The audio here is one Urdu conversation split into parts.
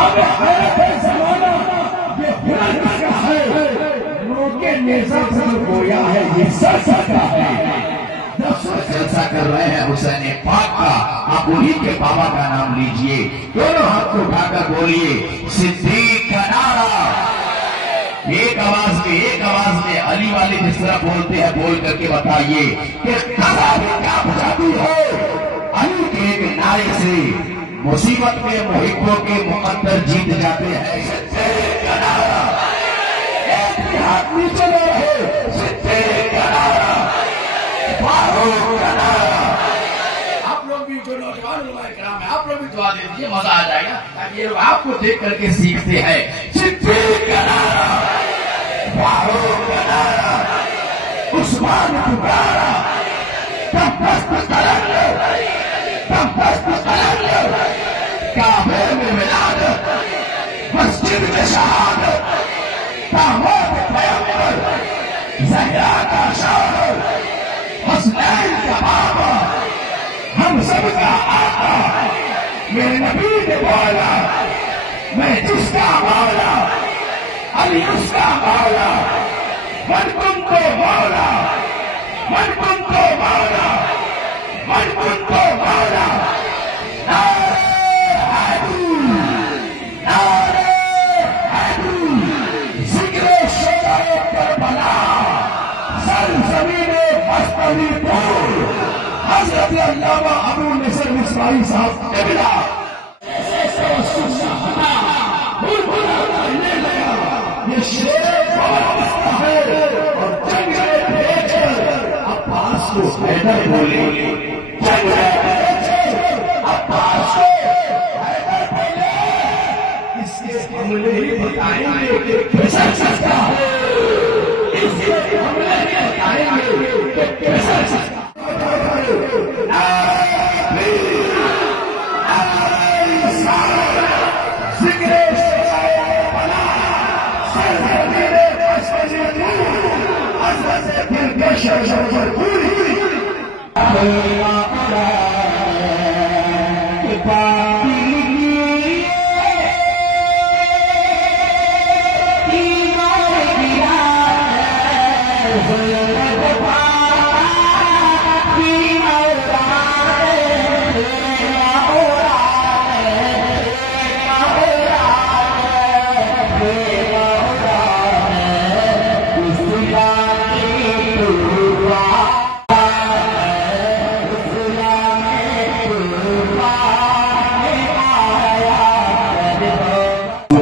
آب حیرت زمانہ یہ ہنر کا ہے، روکے نیزہ سے گویا ہے یہ سرسا کا ہے۔ جلسہ کر رہے ہیں حسین پاک کا، آپ انہی کے بابا کا نام لیجئے، دونوں ہاتھ کو اٹھا کر بولیے صدیق کا نعرہ۔ ایک آواز میں علی والے جس طرح بولتے ہیں بول کر کے بتائیے کہ قضا بھی کیا بجاتی ہے۔ علی کے ایک نعرے سے مصیبت میں محبوں کے مقدر جیت جاتے ہیں۔ صدیق کا نعرہ، ایک بھی ہاتھ نیچے نہ رہے، صدیق کا نعرہ، فاروق کا نعرہ۔ آپ لوگ بھی جو نوجوان علماء کرام ہیں آپ لوگ بھی دعا دے دیجیے، مزہ آ جائے گا تاکہ یہ لوگ آپ کو دیکھ کر کے سیکھتے ہیں۔ صدیق کا نعرہ، فاروق کا نعرہ، عثمان پکارا، تم دست قلم لو، تم دست قلم لو، کعبے میں ولادت، مسجد میں شہادت، داماد پیغمبر، زہرا کا شوہر، حسنین کا بابا، ہم سب کا آقا، میرے نبی نے بولا میں جس کا مولا علی اس کا مولا، من کن تو مولا، من کن تو مولا، من کن تو مولا۔ نعرہ حیدر، نعرہ حیدر، ذکر شجاع کربلا، سرزمین مستوی پور، حضرت علامہ ابو نصر مصرائی صاحب قبلہ۔ یہ شیر بہت ہے اور جنگ میں بھیجر عباس کو حیدر بولے، جنگ میں بھیجر عباس کو حیدر بولے۔ اس کے حملے ہی بتائیں گے کہ کیسا چلتا ہے، اس کے حملے ہی بتائیں گے کہ کیسا چلتا ہے۔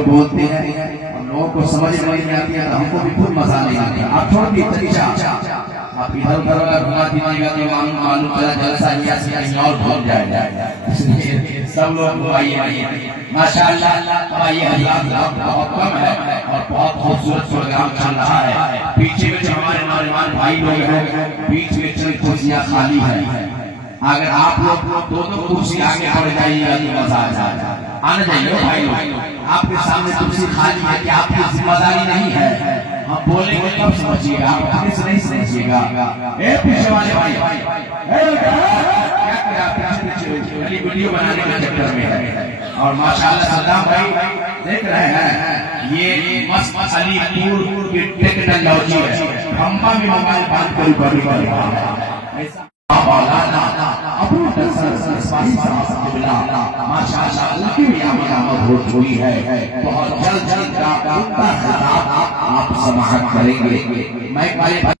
بولتے ہیں ہم لوگوں کو سمجھ نہیں آتی ہے، ہم کو بھی خود مزہ نہیں آتا۔ آپ چھوڑ دیے تریشہ، آپ ادھر ادھر اگر گھما دیوانی گا تو معلوم چلا جلسہ لیا سے کہیں اور بھول جائے گا۔ اس لیے سب لوگ آئیے ماشاءاللہ ہماری حضرات بہت کم ہے اور بہت خوبصورت پروگرام چل رہا ہے۔ پیچھے میں جو ہمارے نوجوان بھائی لوگ ہیں بیچ میں چند کرسیاں خالی ہیں، اگر آپ لوگ دونوں کرسی آگے بڑھ جائیے گا تو مزہ آ جائے گا۔ آنا چاہیے بھائی لوگ، آپ کے سامنے کرسی خالی ہے کہ آپ کی ذمہ داری نہیں ہے، ہم بولیں گے کب سمجھیے گا، آپ آگے سے نہیں سمجھیے گا۔ اے پیچھے والے بھائی، کیا کرا پیچھے ویڈیو بنانے کے چکر میں ہے۔ اور ماشاءاللہ صدام بھائی دیکھ رہے ہیں یہ مست علی پور کی ٹیکنالوجی ہے، کھمبا میں موبائل باندھ کر بڑی بڑی رہا ہے۔ مولانا ابو نصر مصرائی صاحب قبلہ ماشاءاللہ ان کی بھی آمد ہو چکی ہے، بہت جلد کا خطاب آپ سماعت کریں گے۔ میں